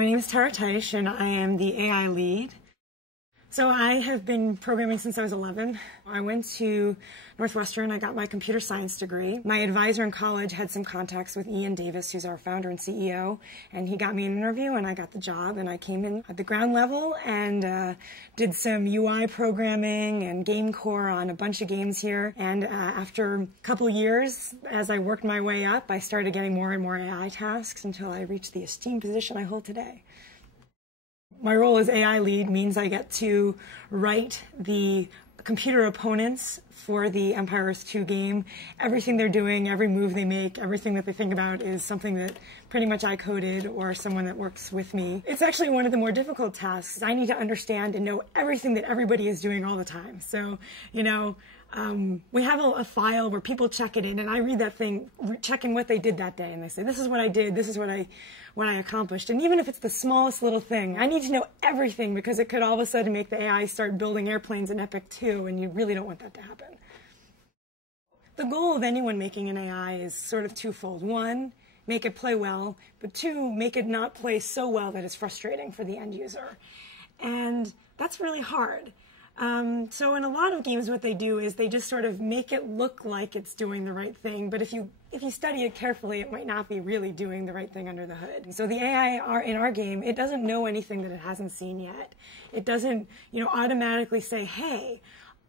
My name is Tara Teisch, and I am the AI lead. So I have been programming since I was 11. I went to Northwestern. I got my computer science degree. My advisor in college had some contacts with Ian Davis, who's our founder and CEO, and he got me an interview, and I got the job. And I came in at the ground level and did some UI programming and game core on a bunch of games here. And after a couple years, as I worked my way up, I started getting more and more AI tasks until I reached the esteemed position I hold today. My role as AI lead means I get to write the computer opponents for the Empire Earth 2 game. Everything they're doing, every move they make, everything that they think about is something that pretty much I coded or someone that works with me. It's actually one of the more difficult tasks. I need to understand and know everything that everybody is doing all the time. So, we have a file where people check it in, and I read that thing, checking what they did that day, and they say, this is what I did, this is what I accomplished. And even if it's the smallest little thing, I need to know everything because it could all of a sudden make the AI start building airplanes in Epic 2, and you really don't want that to happen. The goal of anyone making an AI is sort of twofold. One, make it play well, but two, make it not play so well that it's frustrating for the end user. And that's really hard. So in a lot of games, what they do is they just sort of make it look like it's doing the right thing, but if you study it carefully, it might not be really doing the right thing under the hood. And so the AI in our game, it doesn't know anything that it hasn't seen yet. It doesn't, automatically say, hey,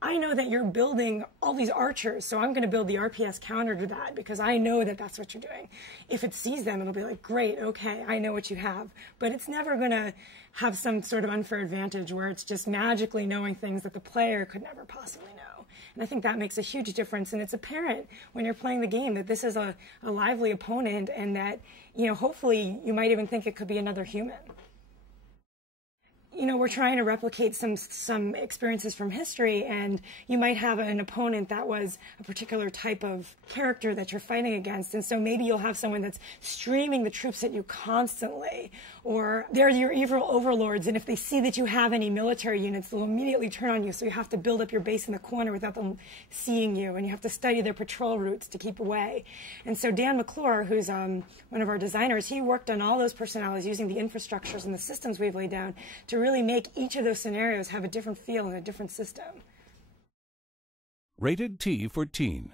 I know that you're building all these archers, so I'm going to build the RPS counter to that because I know that that's what you're doing. If it sees them, it'll be like, great, okay, I know what you have. But it's never going to have some sort of unfair advantage where it's just magically knowing things that the player could never possibly know. And I think that makes a huge difference, and it's apparent when you're playing the game that this is a lively opponent and that, hopefully you might even think it could be another human. We're trying to replicate some experiences from history, and you might have an opponent that was a particular type of character that you're fighting against, and so maybe you'll have someone that's streaming the troops at you constantly, or they're your evil overlords, and if they see that you have any military units, they'll immediately turn on you, so you have to build up your base in the corner without them seeing you, and you have to study their patrol routes to keep away. And so Dan McClure, who's one of our designers, he worked on all those personalities using the infrastructures and the systems we've laid down to really make each of those scenarios have a different feel and a different system. Rated T for Teen.